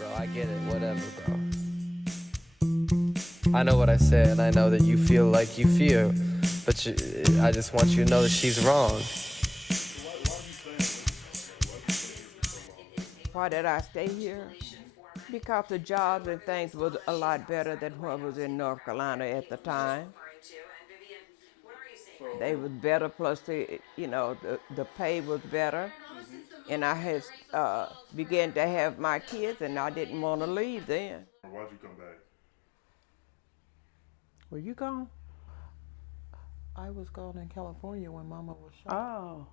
bro. I get it. Whatever, bro. I know what I said, and I know that you feel like you feel, but I just want you to know that she's wrong. Why did I stay here? Because the jobs and things was a lot better than what was in North Carolina at the time. They was better, plus the pay was better, and I had began to have my kids, and I didn't want to leave then. Why'd you come back? Were you gone? I was gone in California when Mama was shot. Oh,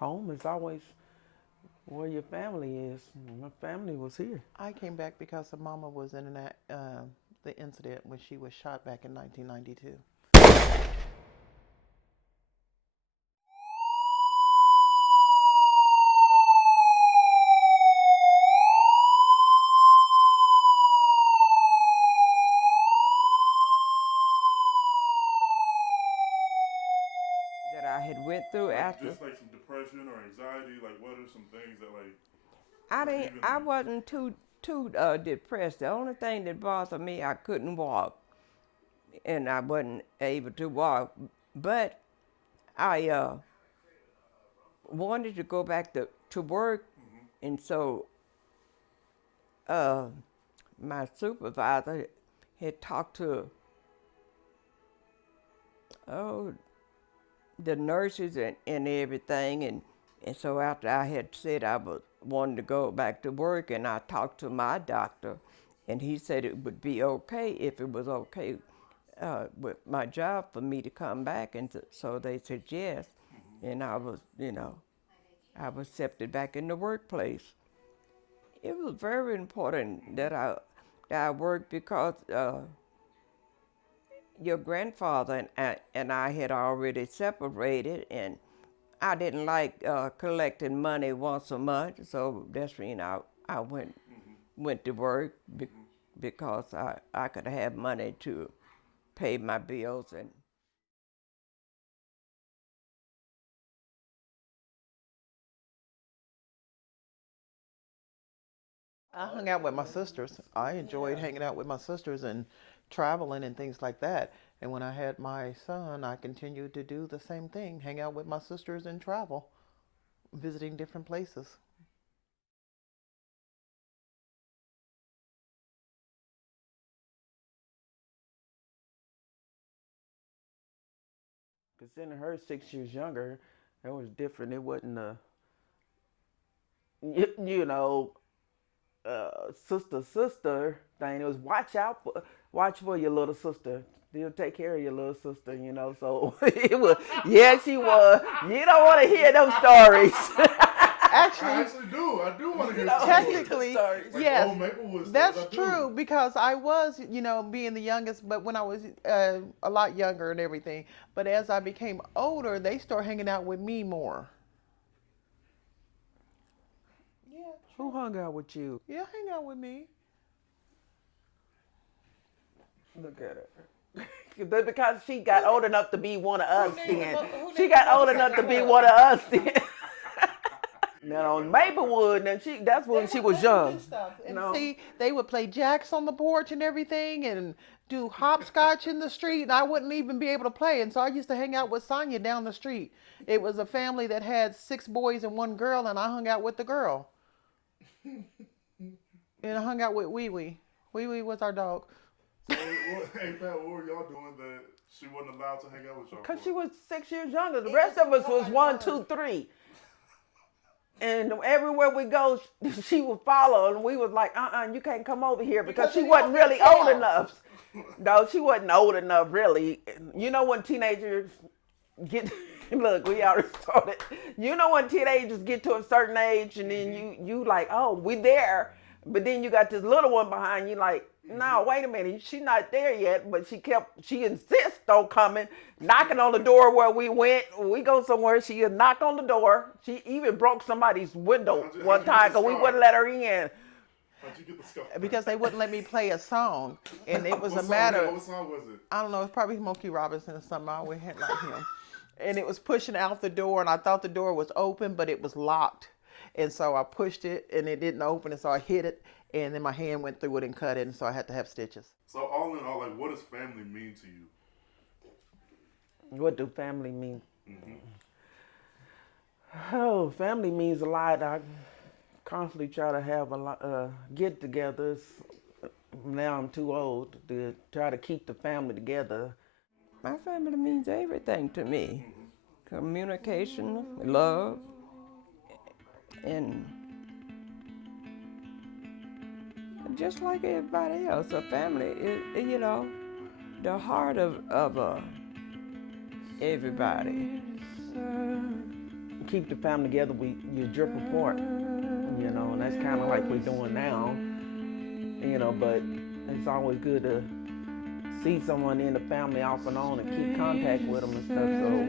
Home is always where your family is. My family was here. I came back because of Mama was in the incident when she was shot back in 1992. that I had went through Like after. just like some depression or anxiety. Like what are some things that like I or didn't. even I wasn't too depressed. The only thing that bothered me, I couldn't walk, and I wasn't able to walk. But I wanted to go back to work, and so uh, my supervisor had talked to oh the nurses and everything, and so after I had said I was wanting to go back to work, and I talked to my doctor, and he said it would be okay if it was okay with my job for me to come back, and so they said yes, and I was accepted back in the workplace. It was very important that I worked because your grandfather and I had already separated, and I didn't like collecting money once a month, so that's when I went to work because I could have money to pay my bills. And I hung out with my sisters. I enjoyed hanging out with my sisters and traveling and things like that. And when I had my son, I continued to do the same thing, hang out with my sisters and travel, visiting different places. Because then her 6 years younger, that was different. It wasn't you know, sister thing. It was watch for your little sister. You'll take care of your little sister. So it was, yeah, she was. You don't want to hear those stories. I Actually, actually do. I do want to hear technically, stories. Like yes, old Maplewood stories. that's I do. true because I was, being the youngest, but when I was a lot younger and everything. But as I became older, they start hanging out with me more. Yeah, Who hung out with you? yeah, hang out with me. Look at her. Because she got old enough to be one of us then. Who She named got the old enough to be motorcycle one club? of us then. Now on Maplewood, now that's when she was They would young. do stuff. And No. see, they would play jacks on the porch and everything and do hopscotch in the street, and I wouldn't even be able to play. And so I used to hang out with Sonya down the street. It was a family that had 6 boys and 1 girl, and I hung out with the girl. And I hung out with Wee Wee. Wee Wee was our dog. So, hey Pat, what were y'all doing that she wasn't allowed to hang out with y'all? Because For? she was 6 years younger. The rest of us was one, two, three. And everywhere we go, she would follow, and we was like, you can't come over here because she wasn't really old enough. No, she wasn't old enough, really. You know when teenagers get, look, we already started. You know when teenagers get to a certain age, and then you like, oh, we there. But then you got this little one behind you, like, no, wait a minute, she's not there yet. But she insists on coming, knocking on the door where we went. We go somewhere, she would knock on the door. She even broke somebody's window one time because we wouldn't let her in. How'd you get the scar? Because they wouldn't let me play a song. And it was What a song, matter. what song was it? I don't know, it's probably Smokey Robinson or something. I always had like him. And it was pushing out the door, and I thought the door was open, but it was locked. and so I pushed it, and it didn't open, and so I hit it, and then my hand went through it and cut it, and so I had to have stitches. So all in all, like, what does family mean to you? What do family mean? Mm-hmm. Oh, family means a lot. I constantly try to have a lot get-togethers. Now I'm too old to try to keep the family together. My family means everything to me. Communication, love, and just like everybody else, a family is, the heart of everybody. Keep the family together. You drift apart, and that's kind of like we're doing now, but it's always good to see someone in the family off and on and keep contact with them and stuff. So,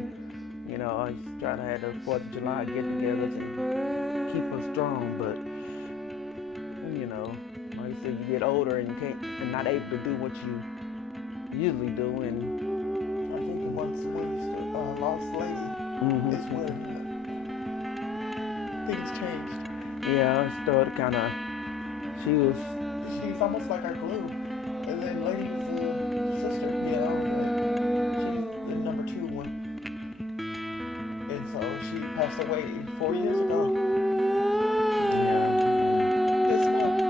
I just try to have the 4th of July get-togethers and keep us strong. But, like you said, you get older and you can't, and not able to do what you usually do. And I think once we lost Lady is when things changed. Yeah, I started kind of, She's almost like our glue. And then Lady was the sister, she's the number 2 one. And so she passed away 4 years ago. This month.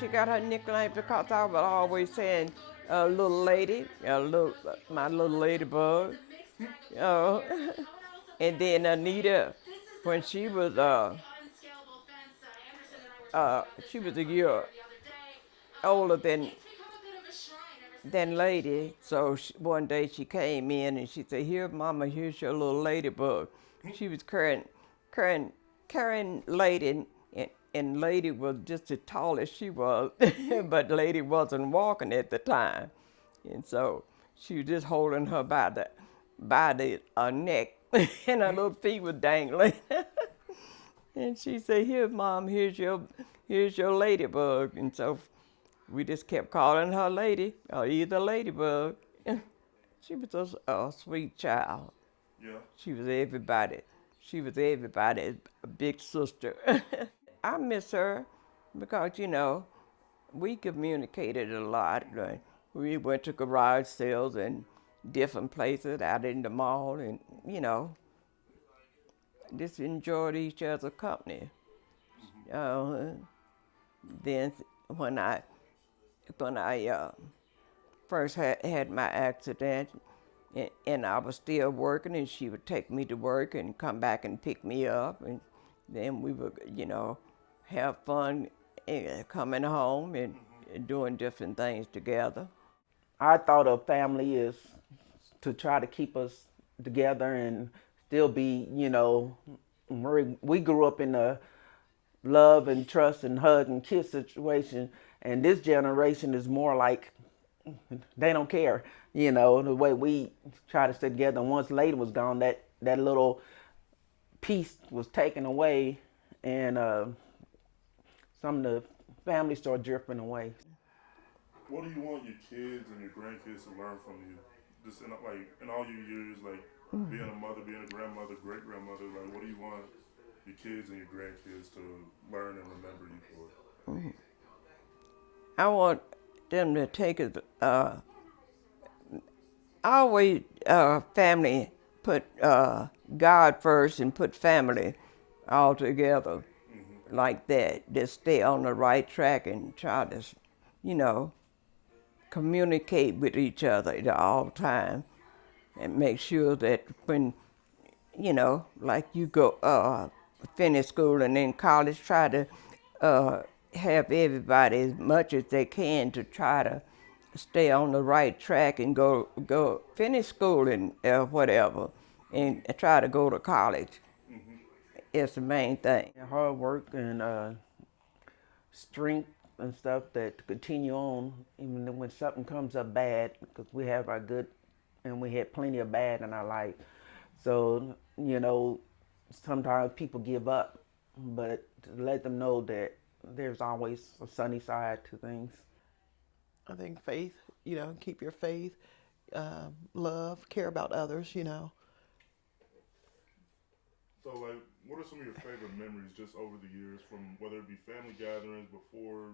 She got her nickname because I was always saying, little lady, my little ladybug. And then Anita, when she was a year older than Lady, so one day she came in and she said, "Here, Mama, here's your little ladybug." She was carrying Lady, and Lady was just as tall as she was, but Lady wasn't walking at the time, and so she was just holding her by the neck, and her little feet were dangling. And she said, "Here, Mom, here's your ladybug," and so we just kept calling her Lady, or either Ladybug. She was a sweet child. Yeah. She was everybody. She was everybody's big sister. I miss her because, we communicated a lot. Like, we went to garage sales and different places out in the mall and, just enjoyed each other's company. Then when I first had my accident, and I was still working, and she would take me to work and come back and pick me up, and then we would, have fun coming home and doing different things together. I thought of family is to try to keep us together and still be, we grew up in a love and trust and hug and kiss situation, and this generation is more like they don't care, the way we try to stay together. And once Lady was gone, that little piece was taken away, and some of the family started drifting away. What do you want your kids and your grandkids to learn from you? Just in all your years, being a mother, being a grandmother, great grandmother, what do you want your kids and your grandkids to learn and remember you for? I want them to take it. Always family, put God first and put family all together like that. Just stay on the right track and try to, communicate with each other at all time, and make sure that when, like you go finish school and in college, try to have everybody as much as they can to try to stay on the right track and go finish school and whatever, and try to go to college. It's the main thing. Hard work and strength and stuff that to continue on, even when something comes up bad, because we have our good and we had plenty of bad in our life. So, sometimes people give up, but to let them know that there's always a sunny side to things. I think faith, keep your faith, love, care about others. So, like, what are some of your favorite memories just over the years from whether it be family gatherings, before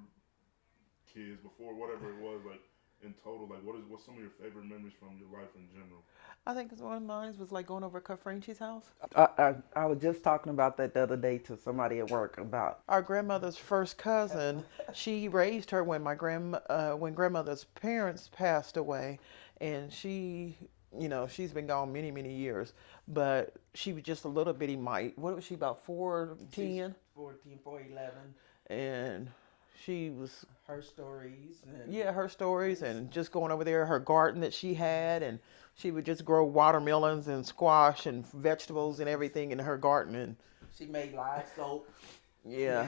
kids, before whatever it was, like in total? Like, what's some of your favorite memories from your life in general? I think one of mine was like going over to Frenchie's house. I was just talking about that the other day to somebody at work about. Our grandmother's first cousin, she raised her when when grandmother's parents passed away, and she's been gone many many years, but she was just a little bitty mite. What was she, about 4'10"? 14, 411. And she was, Her stories. And yeah, her stories, and just going over there, her garden that she had, and she would just grow watermelons and squash and vegetables and everything in her garden. And she made live soap. yeah,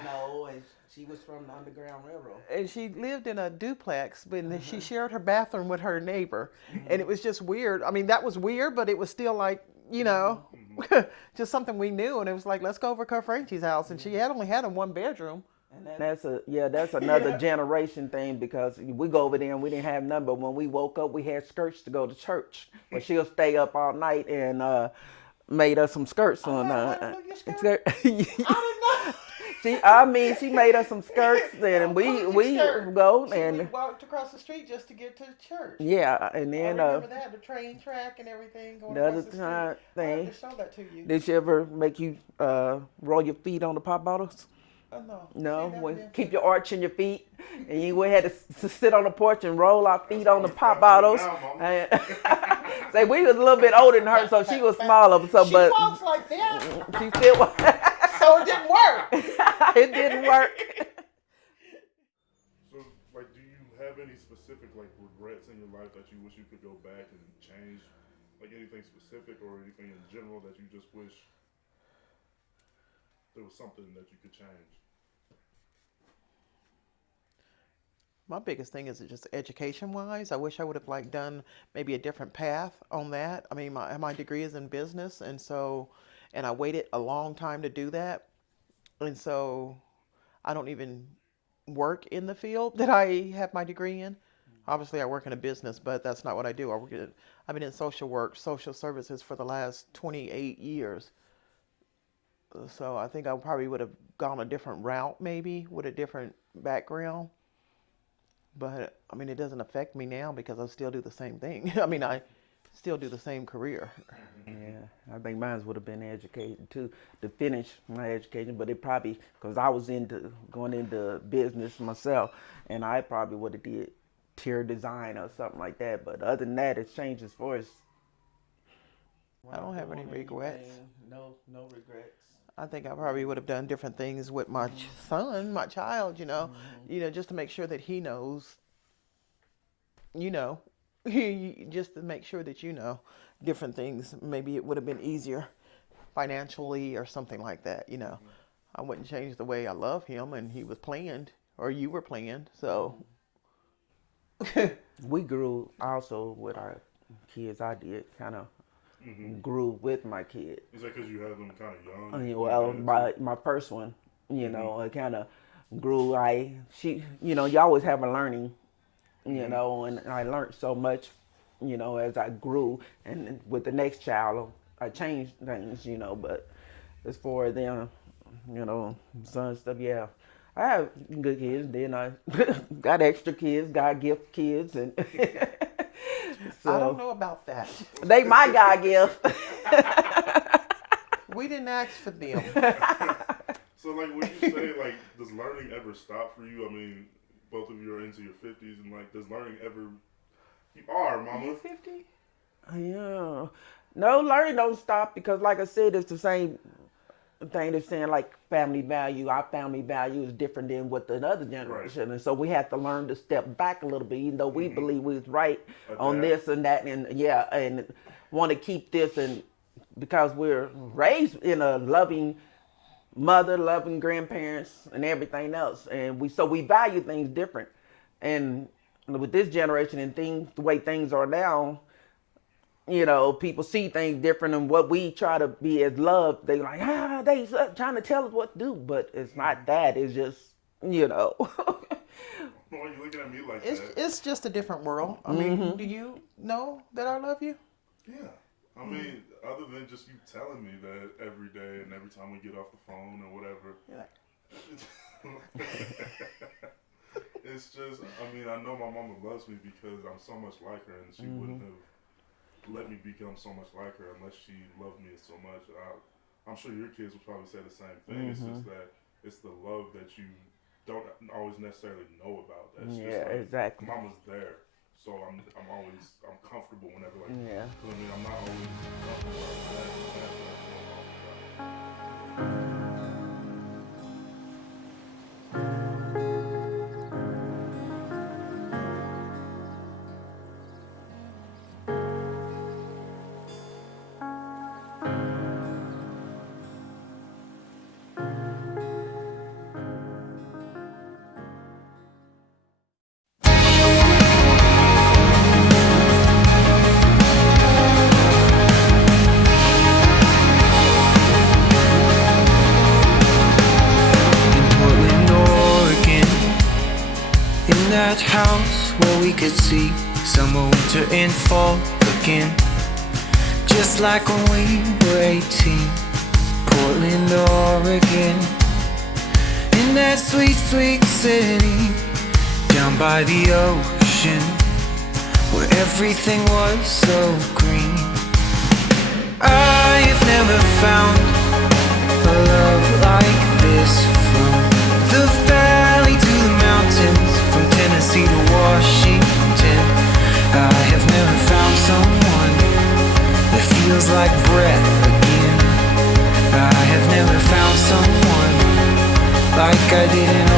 And she was from the Underground Railroad. and she lived in a duplex, but she shared her bathroom with her neighbor, and it was just weird. I mean, that was weird, but it was still like, just something we knew, and it was like, let's go over to Frankie's house, and she had only had a 1 bedroom. And that's another generation thing, because we go over there and we didn't have none, but when we woke up we had skirts to go to church. But she'll stay up all night and made us some skirts on skirt. I didn't know. She made us some skirts, and we go and we walked across the street just to get to church. yeah, and I then remember that, the train track and everything going the across other the street. time I thing. have to show that to you. Did she ever make you roll your feet on the pop bottles? Oh, no. No, See, when, that keep your arch in your feet, and you had to sit on the porch and roll our feet on the pop bottles. And say we was a little bit older than her, so she was smaller. So, she but walks like that, she still so it didn't work. it didn't work. So, like, do you have any specific like regrets in your life that you wish you could go back and change? Like anything specific or anything in general that you just wish there was something that you could change? My biggest thing is just education-wise. I wish I would have done maybe a different path on that. I mean, my degree is in business, and I waited a long time to do that, and so I don't even work in the field that I have my degree in. Obviously, I work in a business, but that's not what I do. I've been in social work, social services for the last 28 years. So I think I probably would have gone a different route, maybe with a different background. But I mean, it doesn't affect me now because I still do the same thing. I mean, I still do the same career. Yeah, I think mine would have been educated too, to finish my education, but it probably, because I was going into business myself, and I probably would have did interior design or something like that. But other than that, it's changed as far as. I don't have any regrets. No regrets. I think I probably would have done different things with my son, my child, just to make sure that he knows, just to make sure that different things. Maybe it would have been easier financially or something like that, I wouldn't change the way I love him, and he was planned, or you were planned, so. We grew also with our kids. I did kind of grew with my kid. Is that because you had them kind of young? I mean, well, my first one, it kind of grew. You always have a learning, and I learned so much, as I grew. And with the next child, I changed things, but as for them, son stuff, yeah. I have good kids, then I got extra kids, got gift kids, and so I don't know about that. they my God gift. We didn't ask for them. So, like, when you say, like, does learning ever stop for you? I mean, both of you are into your 50s, and, like, does learning ever... You are, Mama. You 50? Yeah. No, learning don't stop, because, like I said, it's the same thing that's saying, like, family value. Our family value is different than what the other generation. Right. And so we have to learn to step back a little bit, even though we believe we was right on this and that, and and want to keep this, and because we're raised in a loving mother, loving grandparents, and everything else, and we value things different. And with this generation and the way things are now, you know, people see things different than what we try to be as love. They like, they trying to tell us what to do, but it's not that. It's just, you know. Why are you looking at me like It's that? it's just a different world. I mean, do you know that I love you? Yeah. I mean, other than just you telling me that every day and every time we get off the phone or whatever. Yeah. It's just, I mean, I know my mama loves me because I'm so much like her, and she wouldn't have let me become so much like her unless she loved me so much. I'm sure your kids would probably say the same thing. It's just that it's the love that you don't always necessarily know about. That's just like, exactly. Mama's there, so I'm comfortable whenever, like, Yeah. 'cause I mean, I'm not always comfortable with that all the time. That house where we could see summer, winter, and fall again, just like when we were 18. Portland, Oregon, in that sweet, sweet city down by the ocean, where everything was so green. I've never found a love like this, from the valley to the mountains, from Tennessee to Washington. I have never found someone that feels like breath again. I have never found someone like I did in